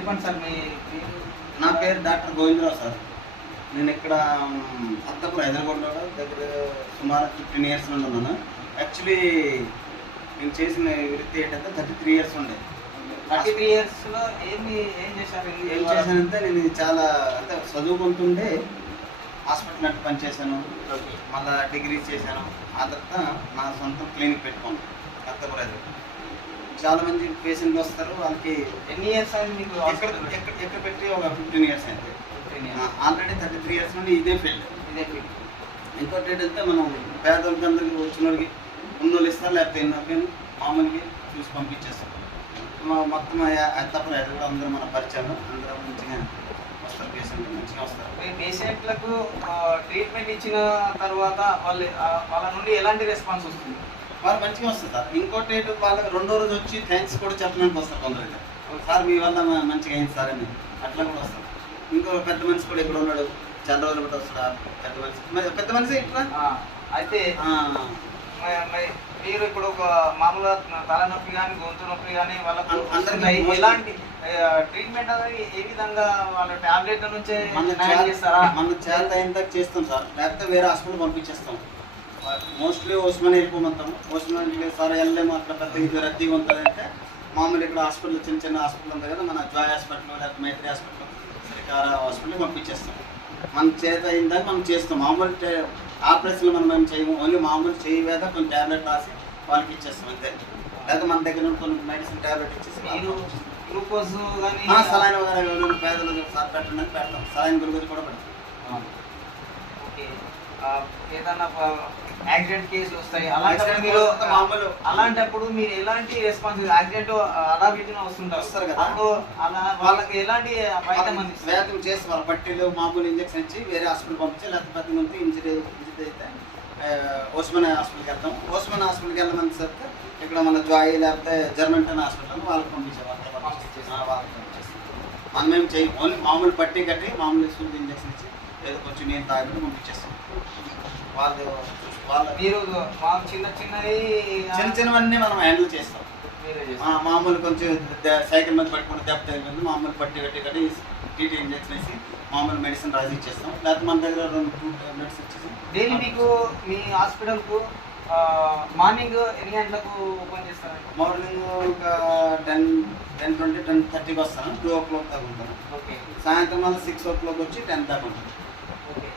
చెప్పండి సార్ మీ నా పేరు డాక్టర్ గోవిందరావు సార్. నేను ఇక్కడ అత్తపూర్ హైదరాబాద్లో దగ్గర సుమారు 15 ఇయర్స్ నుండి ఉన్నాను. యాక్చువల్లీ నేను చేసిన వృత్తి ఏంటంటే 33 ఇయర్స్ ఉండే. 33 ఇయర్స్లో ఏం చేశారు? ఏం చేశానంటే నేను చాలా అంటే చదువుకుంటుండే హాస్పిటల్ నట్టు పనిచేశాను, మళ్ళీ డిగ్రీ చేశాను. ఆ తర్వాత నా సొంత క్లినిక్ పెట్టుకోను అత్తపూర్ హైదరాబాద్. చాలామంది పేషెంట్లు వస్తారు, వాళ్ళకి ఎన్ని ఇయర్స్ అయింది మీకు? ఎక్కడ పెట్టి ఒక 15 ఇయర్స్ అయింది. ఆల్రెడీ 33 ఇయర్స్ నుండి ఇదే ఫీల్డ్. ఇంకోటి ఏంటంటే మనం పేదవాళ్ళకి అందరికి వచ్చిన వాళ్ళకి ఉన్నోళ్ళు ఇస్తారు, లేకపోతే ఎన్నో మామూలుగా చూసి పంపించేస్తాం. మొత్తం అత్తపూర్ హైదరాబాద్ అందరూ మన పరిచయాలు, అందరూ మంచిగా వస్తారు, పేషెంట్లు మంచిగా వస్తారు. మీ పేషెంట్లకు ట్రీట్మెంట్ ఇచ్చిన తర్వాత వాళ్ళ నుండి ఎలాంటి రెస్పాన్స్ వస్తుంది? వాళ్ళు మంచిగా వస్తుంది సార్. ఇంకోటి ఏంటి, వాళ్ళకి రెండో రోజు వచ్చి థ్యాంక్స్ కూడా చెప్పడానికి వస్తారు కొందరు. సార్ మీ వల్ల మంచిగా అయింది సార్ అని అట్లా కూడా వస్తారు. ఇంకో పెద్ద మనిషి కూడా ఇక్కడ ఉన్నాడు, చాలా రోజులు బట్టి వస్తాడు పెద్ద మనిషి ఇట్లా. అయితే మీరు ఇప్పుడు ఒక మామూలుగా తలనొప్పి కానీ గొంతు నొప్పి కానీ వాళ్ళకు అందరికీ ఎలాంటి ట్రీట్మెంట్ అనేది ఏ విధంగా వాళ్ళ టాబ్లెట్ల నుంచే చేస్తారా? మన చేత అయిన చేస్తాం సార్, లేకపోతే వేరే హాస్పిటల్ పంపించేస్తాం. మోస్ట్లీ ఓస్మాన్ వెళ్ళిపోమంటాము. ఓస్మాన్ సార్ వెళ్ళలేము, అట్లా పెద్ద ఇది రద్దీగా ఉంటుంది అంటే మామూలు ఇక్కడ హాస్పిటల్ చిన్న హాస్పిటల్ ఉంది కదా, మన జాయ్ హాస్పిటల్ లేకపోతే మైత్రి హాస్పిటల్, శ్రీకార హాస్పిటల్ పంపించేస్తాం. మన చేత అయిందని మనం చేస్తాం. మామూలు ఆపరేషన్లు మనం చేయము, ఓన్లీ మామూలు చేయి మీద కొన్ని ట్యాబ్లెట్ రాసి వాళ్ళకి ఇచ్చేస్తాం అంతే. లేకపోతే మన దగ్గర నుండి కొన్ని మెడిసిన్ ట్యాబ్లెట్ ఇచ్చేసి గ్లూకోజ్ కానీ సలైన్ వగైరా పేదలు సార్ పెట్టండి పెడతాం. సలైన్ గ్లూకోజ్ కూడా పెడతాం. ఓకే, ఏదన్నా యాక్సిడెంట్ కేసులు వస్తాయి, అలాంటప్పుడు మీరు ఎలాంటి రెస్పాన్స్? యాక్సిడెంట్ అలా వీటిని వస్తారు కదా, అలా వాళ్ళకి ఎలాంటి వైద్యం చేసి వాళ్ళ పట్టీలు మామూలు ఇంజక్షన్ ఇచ్చి వేరే హాస్పిటల్ పంపించి, లేకపోతే పెద్ద మంది ఇంజరీ అయితే ఓస్మాన్ హాస్పిటల్కి వెళ్తాం. ఓస్మాన్ హాస్పిటల్కి వెళ్ళమని చెప్తే ఇక్కడ మన జాయ్ లేకపోతే జర్మంటన్ హాస్పిటల్ వాళ్ళకి పంపించాం. వాళ్ళకి పంపించేస్తాం. మనం ఏం చేయం, ఓన్లీ మామూలు పట్టీ కట్టి మామూలు సూది ఇంజక్షన్ ఇచ్చి ఏదో కొంచెం నేను తాగి పంపించేస్తాం. మీరు చిన్న చిన్నవన్నీ మనం హ్యాండిల్ చేస్తాం. మామూలు కొంచెం సైకిల్ మీద పట్టుకుని దెబ్బ తగిలింది, మామూలు పట్టి కట్టి టీటీ ఇంజక్షన్ వేసి మామూలు మెడిసిన్ రాసి ఇచ్చేస్తాం. లేకపోతే మన దగ్గర 2 మెడిసిన్ ఇచ్చేసి డైలీ మీకు మీ హాస్పిటల్కు మార్నింగ్ ఎన్ని గంటలకు ఓపెన్ చేస్తారు? మార్నింగ్ ఒక 10:20, 10:30కి వస్తాను. 2 o'clock దాకా ఉంటాను. ఓకే. సాయంత్రం మళ్ళీ 6 o'clock వచ్చి 10 దాకా ఉంటాను. ఓకే.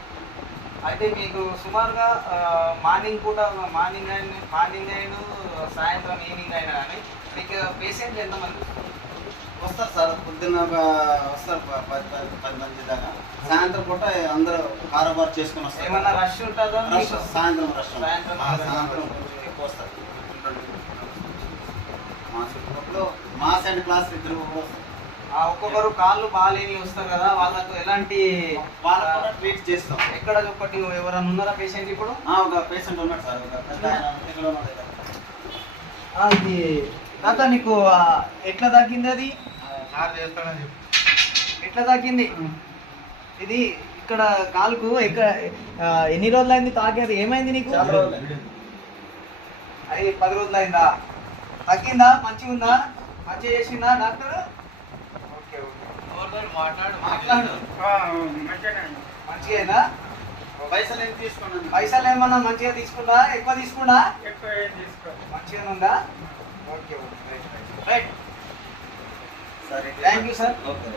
అయితే మీకు సుమారుగా మార్నింగ్ అయినా సాయంత్రం ఈవినింగ్ అయినా కానీ మీకు పేషెంట్లు ఎంతమంది వస్తారు సార్? పొద్దున్న వస్తారు 10 మంది దాకా. సాయంత్రం పూట అందరూ కారోబార్ చేసుకుని వస్తారు. ఏమన్నా రష్ ఉంటుందో? సాయంత్రం రష్, సాయంత్రం ఎక్కువ వస్తారు. మా చుట్టుపక్కల మాస్ అండ్ క్లాస్ ఇద్దరు వస్తారు. ఒక్కొక్కరు కాళ్ళు బాగాలేని వస్తారు కదా, వాళ్ళకు ఎలాంటి వాళ్ళకు కూడా ట్రీట్ చేస్తాం. ఎక్కడ ఒకటి ఎవరైనా ఉన్నారా పేషెంట్? ఇప్పుడు ఒక పేషెంట్ ఉన్నాడు సార్, ఒక పెద్ద ఇది తాత నీకు ఎట్లా తగ్గింది? అది ఎట్లా తగ్గింది? ఇది ఇక్కడ కాలుకు ఎన్ని రోజులు అయింది తాకేది? ఏమైంది నీకు? అది 10 రోజులు అయిందా? తగ్గిందా? మంచిగా ఉందా? మంచిగా చేసిందా డాక్టర్? మంచిగా పైసలు ఏం తీసుకున్నాను? పైసలు ఏమన్నా మంచిగా తీసుకుందా? ఎక్కువ తీసుకుందా? మంచిగా ఉందా? Okay, right. సరే, థ్యాంక్ యూ సార్. ఓకే.